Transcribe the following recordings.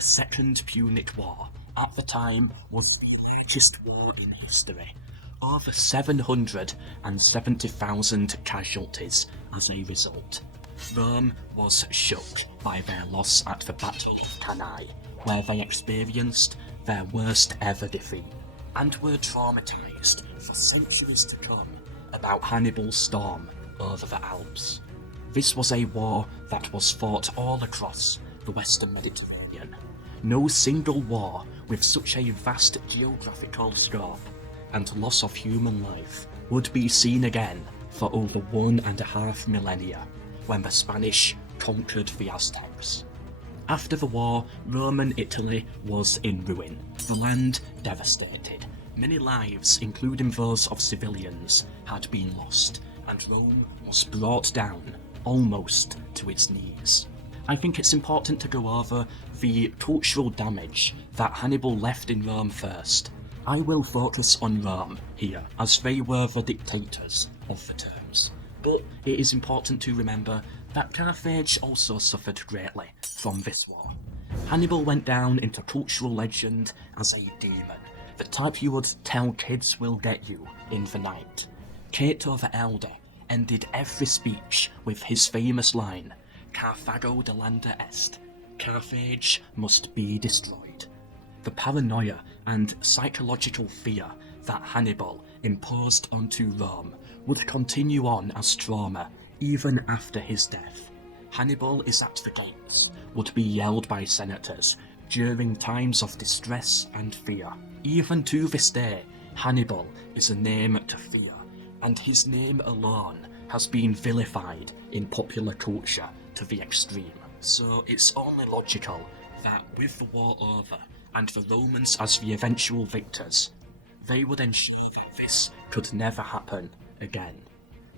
the Second Punic War, at the time, was the largest war in history. Over 770,000 casualties as a result. Rome was shook by their loss at the Battle of Cannae, where they experienced their worst ever defeat, and were traumatised for centuries to come about Hannibal's storm over the Alps. This was a war that was fought all across the Western Mediterranean. No single war with such a vast geographical scope and loss of human life would be seen again for over 1.5 millennia, when the Spanish conquered the Aztecs. After the war, Roman Italy was in ruin, the land devastated. Many lives, including those of civilians, had been lost, and Rome was brought down almost to its knees. I think it's important to go over the cultural damage that Hannibal left in Rome first. I will focus on Rome here, as they were the dictators of the terms. But it is important to remember that Carthage also suffered greatly from this war. Hannibal went down into cultural legend as a demon, the type you would tell kids will get you in the night. Cato the Elder ended every speech with his famous line, "Carthago delenda est," Carthage must be destroyed. The paranoia and psychological fear that Hannibal imposed onto Rome would continue on as trauma even after his death. "Hannibal is at the gates" would be yelled by senators during times of distress and fear. Even to this day, Hannibal is a name to fear, and his name alone has been vilified in popular culture to the extreme. So it's only logical that with the war over, and the Romans as the eventual victors, they would ensure that this could never happen again.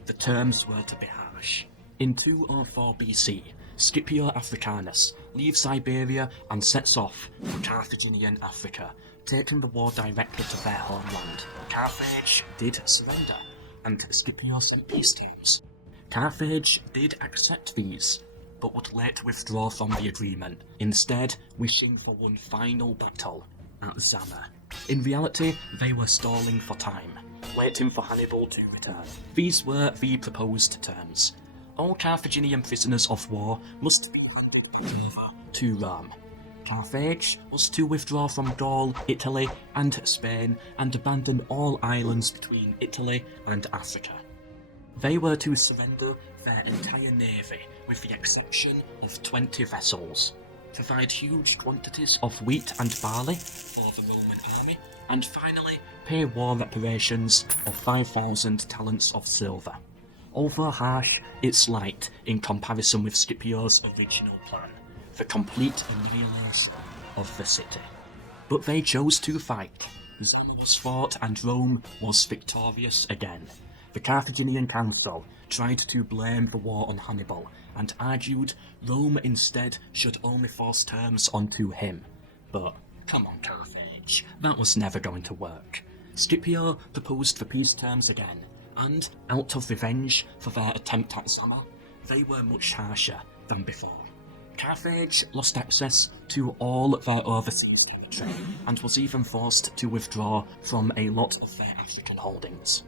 The terms were to be harsh. In 204 BC, Scipio Africanus leaves Iberia and sets off for Carthaginian Africa, taking the war directly to their homeland. Carthage did surrender, and Scipio sent peace terms. Carthage did accept these, but would later withdraw from the agreement, instead wishing for one final battle at Zama. In reality, they were stalling for time, waiting for Hannibal to return. These were the proposed terms. All Carthaginian prisoners of war must be handed over to Rome. Carthage was to withdraw from Gaul, Italy, and Spain, and abandon all islands between Italy and Africa. They were to surrender their entire navy, with the exception of 20 vessels, provide huge quantities of wheat and barley for the Roman army, and finally pay war reparations of 5,000 talents of silver. Although harsh, it's light in comparison with Scipio's original plan, the complete annihilation of the city. But they chose to fight. Zama was fought and Rome was victorious again. The Carthaginian council tried to blame the war on Hannibal and argued Rome instead should only force terms onto him. But come on, Carthage, that was never going to work. Scipio proposed the peace terms again, and out of revenge for their attempt at Zama, they were much harsher than before. Carthage lost access to all their overseas territory and was even forced to withdraw from a lot of their African holdings.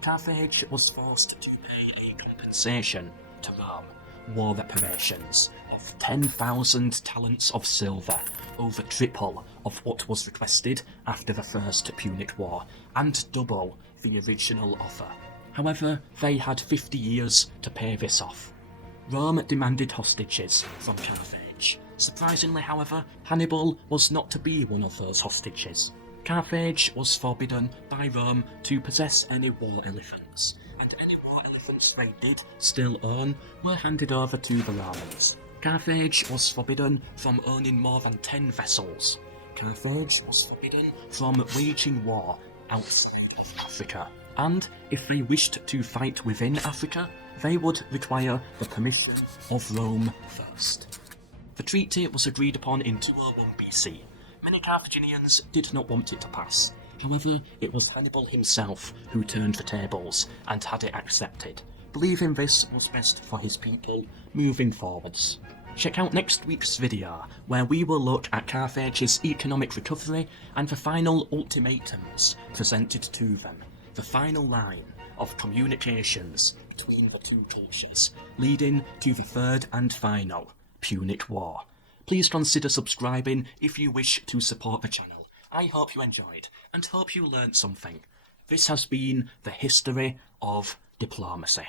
Carthage was forced to pay a compensation to Rome, war reparations of 10,000 talents of silver, over triple of what was requested after the First Punic War, and double the original offer. However, they had 50 years to pay this off. Rome demanded hostages from Carthage. Surprisingly, however, Hannibal was not to be one of those hostages. Carthage was forbidden by Rome to possess any war elephants, and any war elephants they did still own were handed over to the Romans. Carthage was forbidden from owning more than 10 vessels. Carthage was forbidden from waging war outside of Africa, and if they wished to fight within Africa, they would require the permission of Rome first. The treaty was agreed upon in 201 BC. Many Carthaginians did not want it to pass. However, it was Hannibal himself who turned the tables and had it accepted, believing this was best for his people moving forwards. Check out next week's video, where we will look at Carthage's economic recovery and the final ultimatums presented to them, the final line of communications between the two cultures, leading to the third and final Punic War. Please consider subscribing if you wish to support the channel. I hope you enjoyed, and hope you learned something. This has been the history of diplomacy.